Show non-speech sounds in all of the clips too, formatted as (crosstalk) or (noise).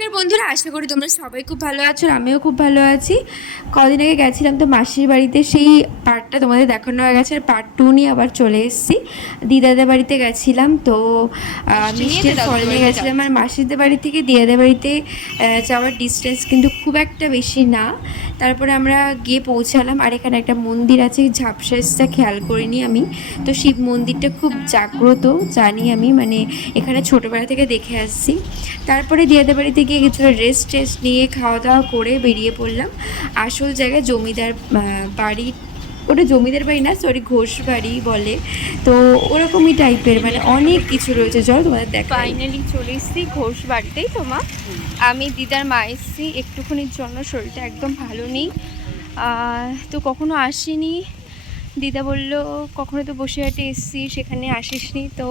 নমস্কার বন্ধুরা আশা করি তোমরা সবাই খুব ভালো আছো আমিও খুব ভালো আছি। কদিন আগে গেছিলাম তো মাসির বাড়িতে সেই পার্টটা তোমাদের দেখানো হয়ে গেছে আর পার্ট টু নিয়ে আবার চলে এসেছি। দিদাদের বাড়িতে গেছিলাম তো মিষ্টির ফল নিয়ে গেছিলাম আর মাসিদের বাড়ি থেকে দিদাদের বাড়িতে যাওয়ার ডিস্টেন্স কিন্তু খুব একটা বেশি না। তারপরে আমরা গিয়ে পৌঁছালাম। আর এখানে একটা মন্দির আছে ঝাপসাসটা খেয়াল করিনি আমি। তো শিব মন্দিরটা খুব জাগ্রত, জানি আমি। মানে এখানে ছোটোবেলা থেকে দেখে আসছি। তারপরে দিয়াদের বাড়িতে গিয়ে কিছুটা রেস্ট টেস্ট নিয়ে খাওয়া দাওয়া করে বেরিয়ে পড়লাম। আসল জায়গায় জমিদার বাড়ির বাড়ি ওটা জমিদার বাড়ি না সরি ঘোষ বাড়ি বলে। তো ওরকমই টাইপের মানে অনেক কিছু রয়েছে। চলো তোমাদের দেখা ফাইনালি চলে এসেছি ঘোষ বাড়িতেই তো মা? আমি দিদার মা এসেছি, একটুখানির জন্য শরীরটা একদম ভালো নেই। তো কখনো আসিনি। দিদা বলল, কখনো তো বসে হাটে এসেছি, সেখানে আসিসনি। তো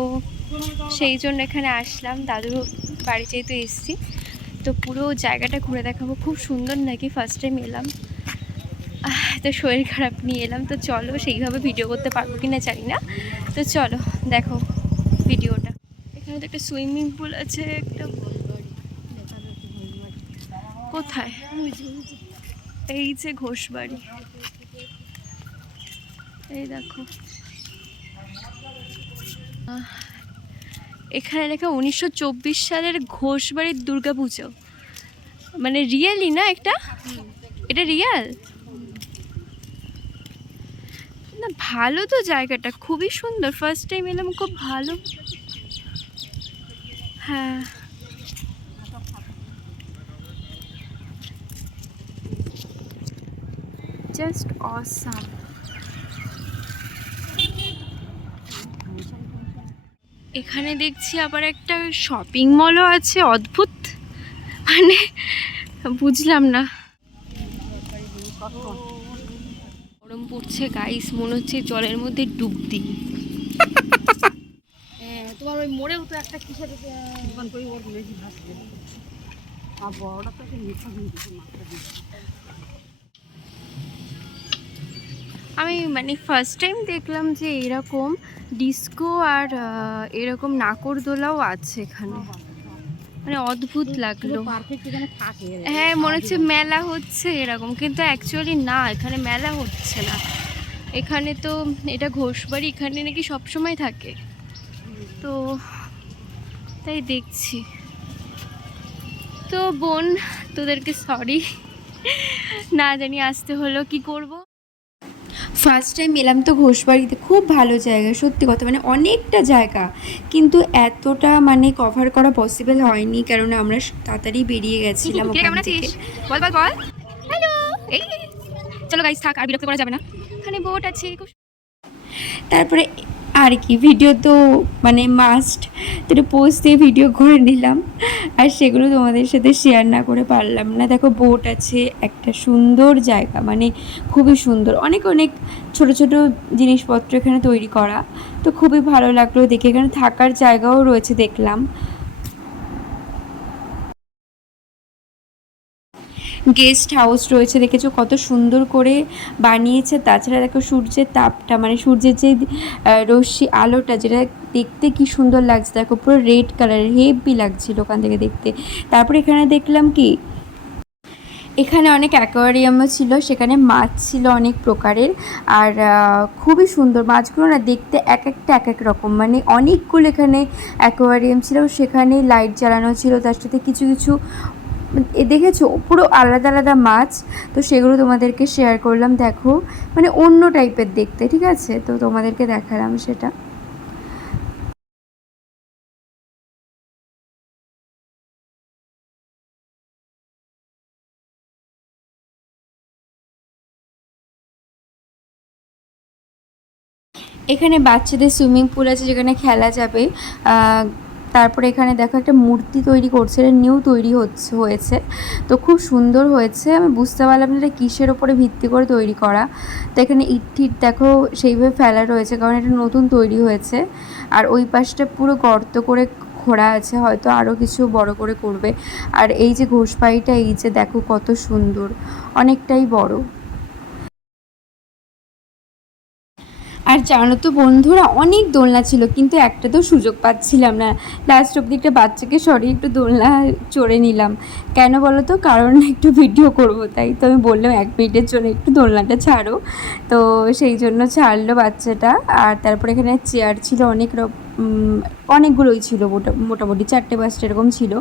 সেই জন্য এখানে আসলাম। দাদুর বাড়ি যেহেতু এসছি, তো পুরো জায়গাটা ঘুরে দেখাবো। খুব সুন্দর নাকি ফার্স্ট টাইম এলাম। আহ, তো শরীর খারাপ নিয়ে এলাম তো চলো সেইভাবে ভিডিও করতে পারব কি না জানি না। তো চলো দেখো ভিডিওটা এখানে তো একটা সুইমিং পুল আছে একটা কোথায়? এই যে ঘোষবাড়ি। এই দেখো। এখানে লেখা উনিশশো চব্বিশ সালের ঘোষবাড়ির দুর্গাপুজো। মানে রিয়েলি না একটা এটা রিয়েল? না, ভালো তো জায়গাটা, খুবই সুন্দর। ফার্স্ট টাইম এলাম, খুব ভালো। হ্যাঁ। জাস্ট অসাম এখানে দেখছি আবার একটা শপিং মলও আছে, অদ্ভুত। মানে বুঝলাম না। গরম পড়ছে গাইস মনে হচ্ছে জলের মধ্যে ডুব দিই। (laughs) হ্যাঁ, তোমার ওই মোড়েও তো একটা কিসের দোকান করি ওর মেজি ভাসবে। আর বড়টা তো মিঠা আমি মানে ফার্স্ট টাইম দেখলাম যে এরকম ডিস্কো আর এরকম নাকরদোলাও আছে এখানে। মানে অদ্ভুত লাগল। হ্যাঁ মনে হচ্ছে মেলা হচ্ছে এরকম কিন্তু অ্যাকচুয়ালি না এখানে মেলা হচ্ছে না। এখানে তো এটা ঘোষবাড়ি এখানে নাকি সবসময় থাকে। তো তাই দেখছি। তো বোন তোদেরকে সরি না জানি আসতে হলো কি করব? ফার্স্ট টাইম এলাম তো ঘোষবাড়িতে খুব ভালো জায়গা সত্যি কথা। মানে অনেকটা জায়গা কিন্তু এতটা মানে কভার করা পসিবল হয়নি কারণ আমরা তাড়াতাড়ি বেরিয়ে গেছিলাম ওখান থেকে। বল বল বল। হ্যালো এই চলো গাইস থাক আর বিরক্ত করা যাবে না। এখানে বোট আছে তারপরে আর কি ভিডিও তো মানে মাস্ট তো একটু পোস্ট দিয়ে ভিডিও করে নিলাম। আর সেগুলো তোমাদের সাথে শেয়ার না করে পারলাম না। দেখো বোট আছে, একটা সুন্দর জায়গা মানে খুবই সুন্দর। অনেক অনেক ছোট ছোট জিনিসপত্র এখানে তৈরি করা। তো খুবই ভালো লাগল। দেখে এখানে থাকার জায়গাও রয়েছে, দেখলাম। গেস্ট হাউস রয়েছে, দেখেছ কত সুন্দর করে বানিয়েছে। তাছাড়া দেখো সূর্যের তাপটা মানে সূর্যের যে রশ্মি আলোটা, যেটা দেখতে কি সুন্দর লাগছে। দেখো পুরো রেড কালারের, হেভি লাগছিল ওখান থেকে দেখতে। তারপরে এখানে দেখলাম কি, এখানে অনেক অ্যাকোয়ারিয়ামও ছিল, সেখানে মাছ ছিল অনেক প্রকারের। আর খুবই সুন্দর মাছগুলো না দেখতে এক একটা, এক এক রকম। মানে অনেকগুলো এখানে অ্যাকোয়ারিয়াম ছিল, সেখানে লাইট জ্বালানো ছিল, তার সাথে কিছু কিছু দেখেছ? পুরো আলাদা আলাদা মাছ। তো সেগুলো তোমাদেরকে শেয়ার করলাম, দেখো। মানে অন্য টাইপের দেখতে, ঠিক আছে? তো তোমাদেরকে দেখালাম সেটা। এখানে বাচ্চাদের সুইমিং পুল আছে যেখানে খেলা যাবে। তারপরে এখানে দেখো একটা মূর্তি তৈরি করছে, এটা নিউ তৈরি হচ্ছে, হয়েছে। তো খুব সুন্দর হয়েছে, আমি বুঝতে পারলাম এটা কিসের ওপরে ভিত্তি করে তৈরি করা। তো এখানে ইট দেখো সেইভাবে ফেলা রয়েছে, কারণ এটা নতুন তৈরি হয়েছে। আর ওই পাশটা পুরো গর্ত করে খোঁড়া আছে, হয়তো আরও কিছু বড় করে করবে। আর এই যে ঘোষবাড়িটা এই যে দেখো কত সুন্দর, অনেকটাই বড়। আর জানো তো বন্ধুরা, অনেক দোলনা ছিল, কিন্তু একটা তো সুযোগ পাচ্ছিলাম না। লাস্ট অব্দি একটা বাচ্চাকে সরিয়ে একটু দোলনা চড়ে নিলাম। কেন বলো তো? কারণ একটু ভিডিও করব, তাই তো আমি বললাম, এক মিনিটের জন্য একটু দোলনাটা ছাড়ো। তো সেই জন্য ছাড়লো বাচ্চাটা, আর তারপরে এখানে চেয়ার ছিল অনেক রকম। অনেকগুলোই ছিল, মোটা মোটামুটি চারটে পাঁচটা এরকম ছিল।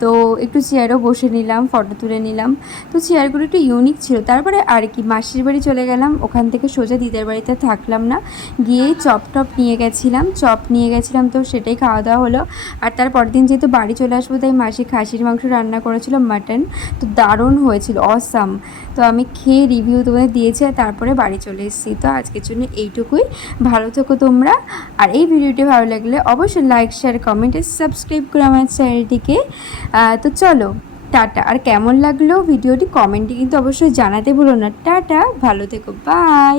তো একটু চেয়ারও বসে নিলাম ফটো তুলে নিলাম। তো চেয়ারগুলো একটু ইউনিক ছিল। তারপরে আর কি, মাসির বাড়ি চলে গেলাম। ওখান থেকে সোজা দিদার বাড়িতে থাকলাম না। গিয়ে চপ টপ নিয়ে গেছিলাম। চপ নিয়ে গেছিলাম তো সেটাই খাওয়া দাওয়া হলো। আর তারপর দিন যেহেতু বাড়ি চলে আসব, তাই মাসি খাসির মাংস রান্না করেছিল মাটন তো দারুণ হয়েছিল অসাম তো আমি খেয়ে রিভিউ তোমাদের দিয়েছি আর তারপরে বাড়ি চলে এসেছি। তো আজকের জন্য এইটুকুই। ভালো থেকো তোমরা। আর এই ভিডিওটি ভালো লাগলে অবশ্যই লাইক শেয়ার কমেন্ট সাবস্ক্রাইব করে আমার চ্যানেলটিকে। তো চলো, টাটা। আর কেমন লাগল ভিডিওটি কমেন্টে কিন্তু অবশ্যই জানাতে বলো না। টাটা, ভালো থেকো বাই